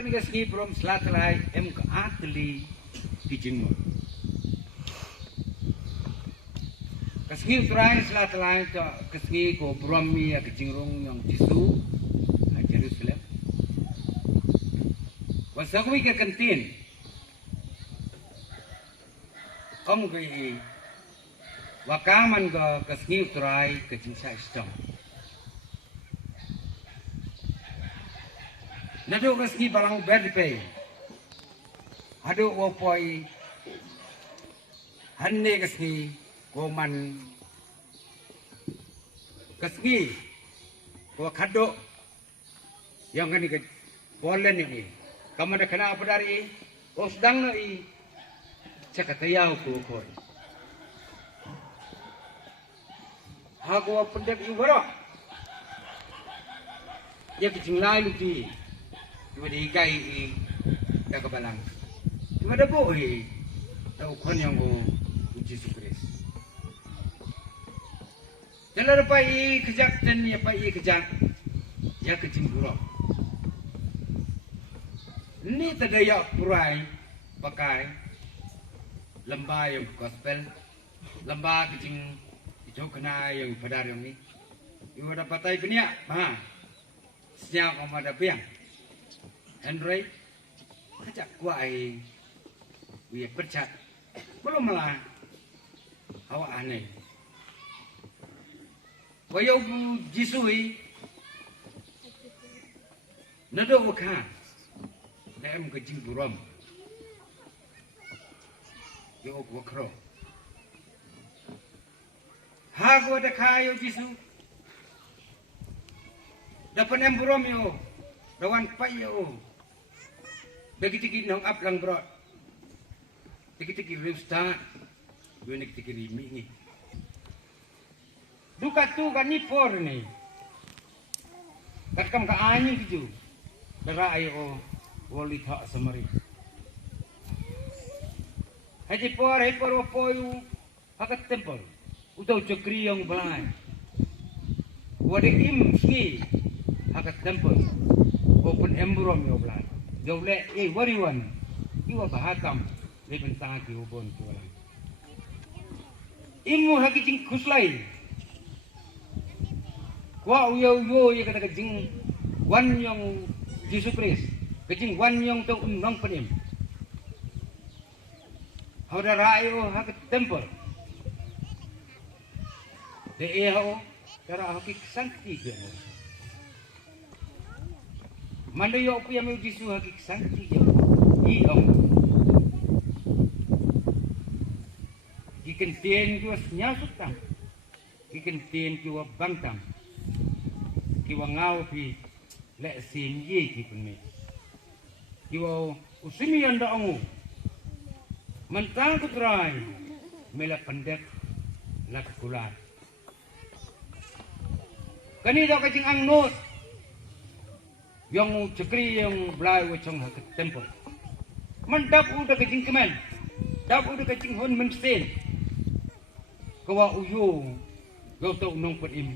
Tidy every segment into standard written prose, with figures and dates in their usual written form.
Kani kasngi from slatlay em ka atli kijingmo. Kasngi try slatlay to kasngi ko from mi kijingrong yang jisu Jerusalem. Wasakwi ka kantin. Kom gay wakaman ga kasngi try kijing sa istom. Nado kasngi balang berpe. Hado wopoi hanne kasngi koman kasngi ko khado yang kan ke bolen ini kamu ada kena apa dari sedang nai cakatayau ko hago pendek iwara ya kicing lai luti cuma diikai dak balang cuma ada boy tahu kon yang go uji sukres jalan pai kejak dan ya pai kejak ya kicing buruk. Ini terdaya purai pakai lembah yang gospel, lembah kecing itu kena yang padar yang ni. Ibu dapat tay punya, siap kamu ada piang. Android, kacak kuai, dia percat, belum malah awak aneh. Wayo jisui, nado bukan. Dalam kecing buram, yo wakro. Hago ada kayu jisu. Dapat em buram yo, rawan pai yo. Dagi nong up lang bro. Dagi rusta, gue nek rimi ni. Duka tu kan ni por ni. Takam ka anjing gitu. Dara ayo. Wali tak semari. Haji por wapoyu hakat temple. Utau cekri yang belai. Wadi im ski hakat temple. Open embrom yo belai. Jauhle wariwan. Iwa bahatam. Leben sangat diubon tualang. Imu hakicing kuslai. Kwa uyo ya kata kecing wan yang Yesus Kristus. Kecing wan yang tu nong penim. Hauda rayo hak temple. De ho cara hakik santi ke. Mando yo pu yang Yesus hakik santi ke. Iong. Ikan tien kiwa nyasutang. Ikan tien kiwa bangtang. Kiwa ngau pi le sin ye ki penmi. Kiwa usimi anda angu mentang kutrai mela pendek lak kulat kani do kacing ang not yang cekri yang belai wacang hak tempo mendap udah kacing kemen dap udah kacing hon mensen kawa uyu gau tau nong pedim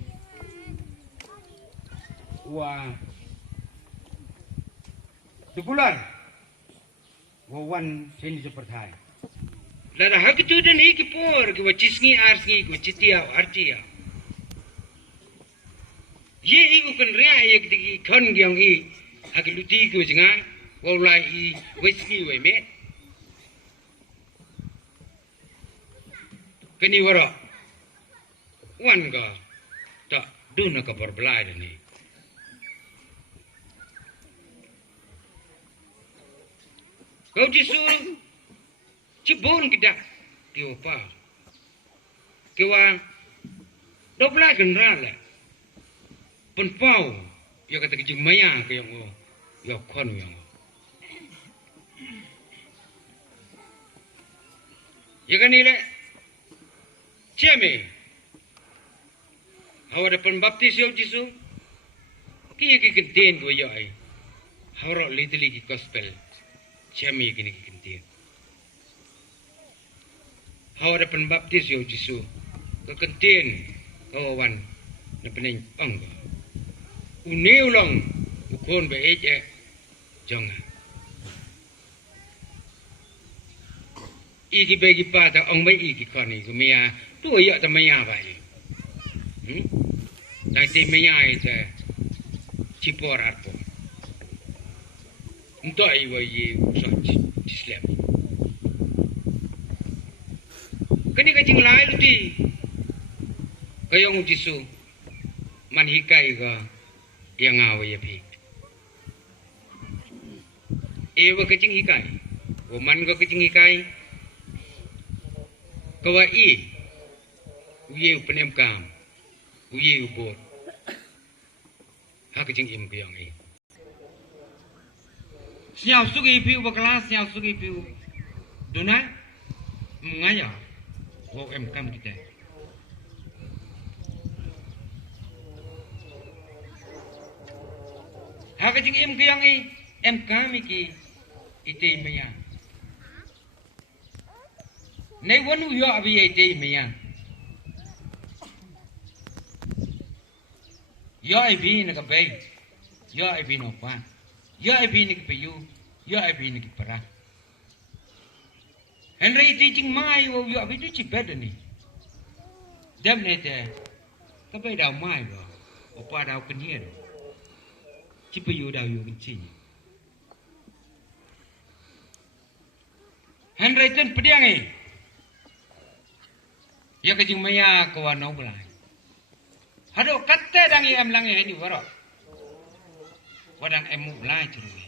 wa Dukular, wawan sini seperti. Lada hak itu dan iki por, ke wacisngi arsngi, ke wacitia arcia. Ye iku kan rea ye kiti kon gyong i, hak luti ke wacinga, wawlai i wacisngi weme. Kani wara, wan ka, tak duna ka berbelai ni. Kau disuruh cibon kita, kau apa? Kau dobla general, penpau, ya kata kecing maya kau yang ya kon yang. Ya kan ini, ciame, awak ada penbaptis ya jisu, kaya kekenten kau ya ai, awak little gospel. Ciami gini kinti. Hawa ada penbaptis yo Jisu. Kekentin kawan na pening ang. Uni ulang ukon ba jang iki bagi pada ong bai iki koni kumia tu ya tamaya bai nanti maya itu ciporat po untuk iwa ye usah Islam kani kajing lai lu ti kayong jisu manhikai ga yang awe ya pi ewa kajing hikai man ga kajing hikai kawai uye upenem kam uye ubot ha kajing im kayong siap sugi piu berkelas siap sugi piu donai mengaya wo em kam kita ha kajing im kayong em kam iki ite maya nei wanu yo abi ite maya yo ibi na kabay yo ibi no pa yo ibi ni kapayu yo ibi ni kapara Henry teaching mai wo yo abi tu cibed ni dem ne te kabay daw mai ba opa daw kenier cipayu daw yo kinci Henry ten pediang ya kajing maya kawan no belai hado katte dang em lang ni waro wadang emu belai curu